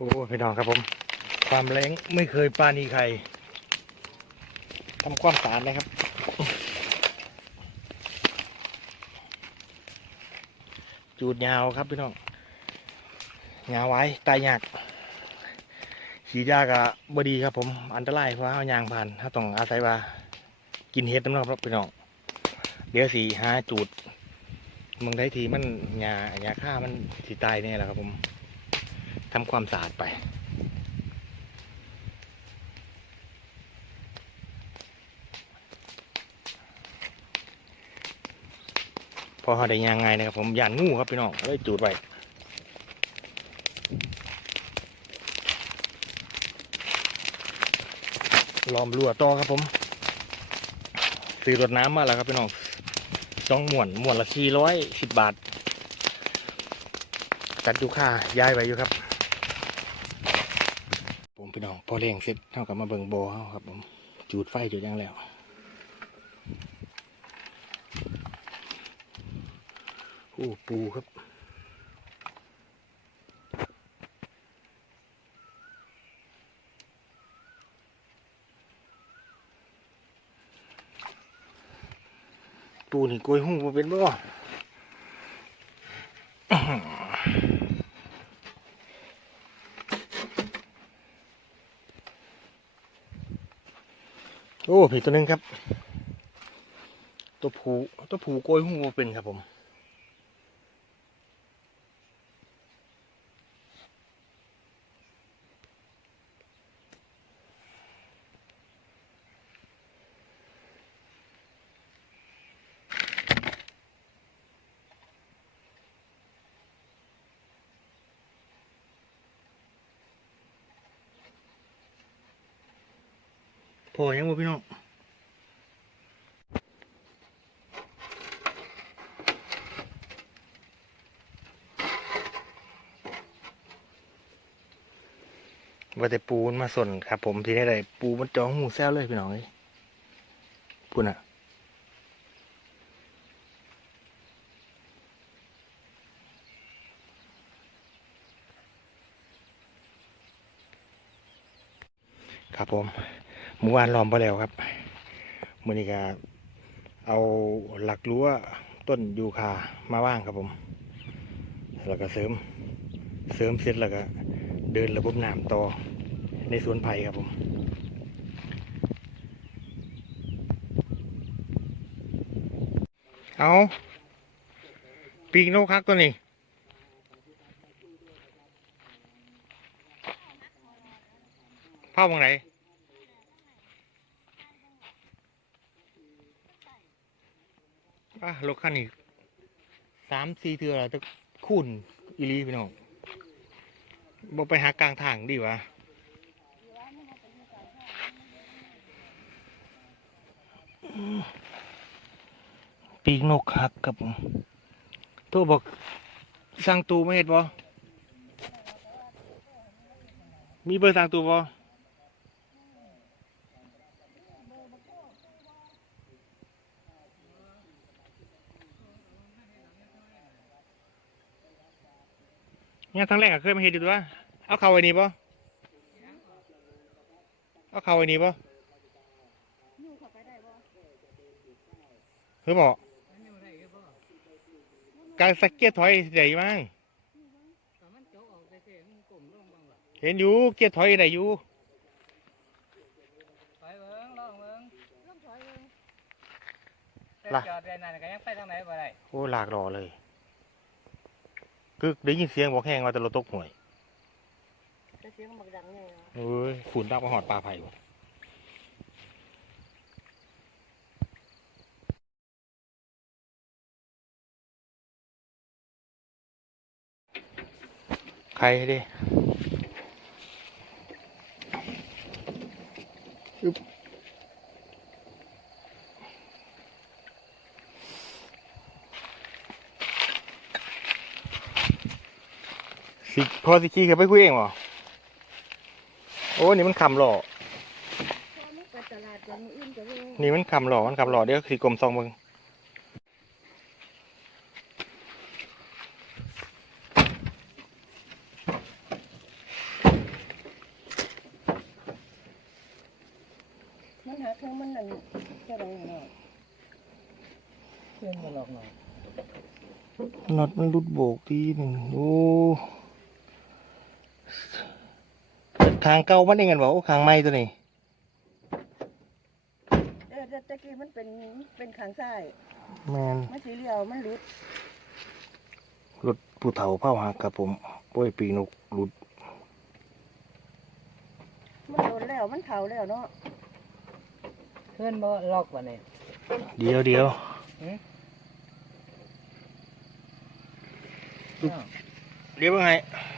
โอ้พี่น้องครับผม ความแรงไม่เคยปานีใครทำความสะอาดนะครับ จูดยาวครับพี่น้องยาวไว้ตายยากฉีดยากะบดีครับผม อันตรายเพราะว่าเอายางผ่านถ้าต้องอาศัยว่า กินเห็ดน้ำเนอกครับพี่น้อง เดี๋ยวสีหาจูดมึงได้ทีมันหญ้าหญ้าฆ่ามันสีตายเนี่ยแหละครับผม ทำความสะอาดไป พอเขาได้ยางไงนะครับ ผมยานงูครับพี่น้องเลยจูดไว้ล้อมรั้วต่อครับผมซื้อรถน้ำมาแล้วครับพี่น้องสองหมวนหมวนละสี่ร้อยสิบบาทจัดอยู่ค่าย้ายไว้อยู่ครับ พี่น้องพอเลี้ยงเสร็จเท่ากับมาเบิ่งโบอเขาครับผมจูดไฟจุดยังแล้วโอ้ปูครับปูนี่กลวยหูบ่เป็นบ่ โอ้ผีตัวนึงครับ ตัวผูตัวผูโกยหูบ่เป็นครับผม พอยังบ่พี่น้องว่าแต่ปูนมาสนครับ ผมที่ได้ไรปูมันจองหูแซวเลยพี่น้องเลยปูน่ะครับผม เมื่อวานล้อมไปแล้วครับมือนี้ก็เอาหลักรั้วต้นยูคามาว่างครับผม แล้วก็เสริมเสริมเสร็จแล้วก็เดินระบบน้ำต่อในสวนไผ่ครับผมเอาปีกนกคักตัวนี้พ่อมองไหน อะรถคันนี้สามสี่เทือแล้วจะคุ้นอีหลีพี่น้องบอกไปหากลางทางดีวะปีกนกหักกับตัวบอกสั่งตูไม่เห็นบ่มีเบอร์สั่งตูบ่ เนี่ยครั้งแรกก็เคยมาเห็นอยู่ด้วยเอาเข่าไว้นี่บ่เอาเข่าไว้นี่บ่คือบอกการสกเกียร์ถอยใหญ่มั้งเห็นอยู่เกียร์ถอยใหญ่อยู่ไปเบิ่งลองเบิ่งล่ะจอดได้นั่นก็ยังไปทางไหนบ่ได้โอ้หลากหล่อเลย คือได้ยินเสียงบอกแห้งว่าแต่รถตกห่วยแต่เสียงบักดังเนี่ยเอ้ยฝุ่นดักมาหอดปลาไผ่บ่ใครดิอึ๊บิพอสิขี้เขาไปคุยเองหรอโอ้นี่มันคำหล่อนี่มันคำหล่อมันคำหล่อเดี๋ยวคือกลมซองมึงมันหาเครื่องมันนั่นจค่องมันหน่อยน็อตมันรุดโบกทีหนึ่งโอ้ ทางเก่ามันเองกันบอกทางใหม่ตัวนี้เออแต่ตะกี้มันเป็นเป็นขางซ้ายแมนมันสีเหลียวมันหลุดรถผู้เฒ่าเผาหักครับผมโป้ยปีนกรุด มันโดนแล้วมันเข่าแล้วเนาะเพื่อนบ่ลอกบ่เนี่ยเดียวเดียวหืมเดี๋ยวว่าไงเ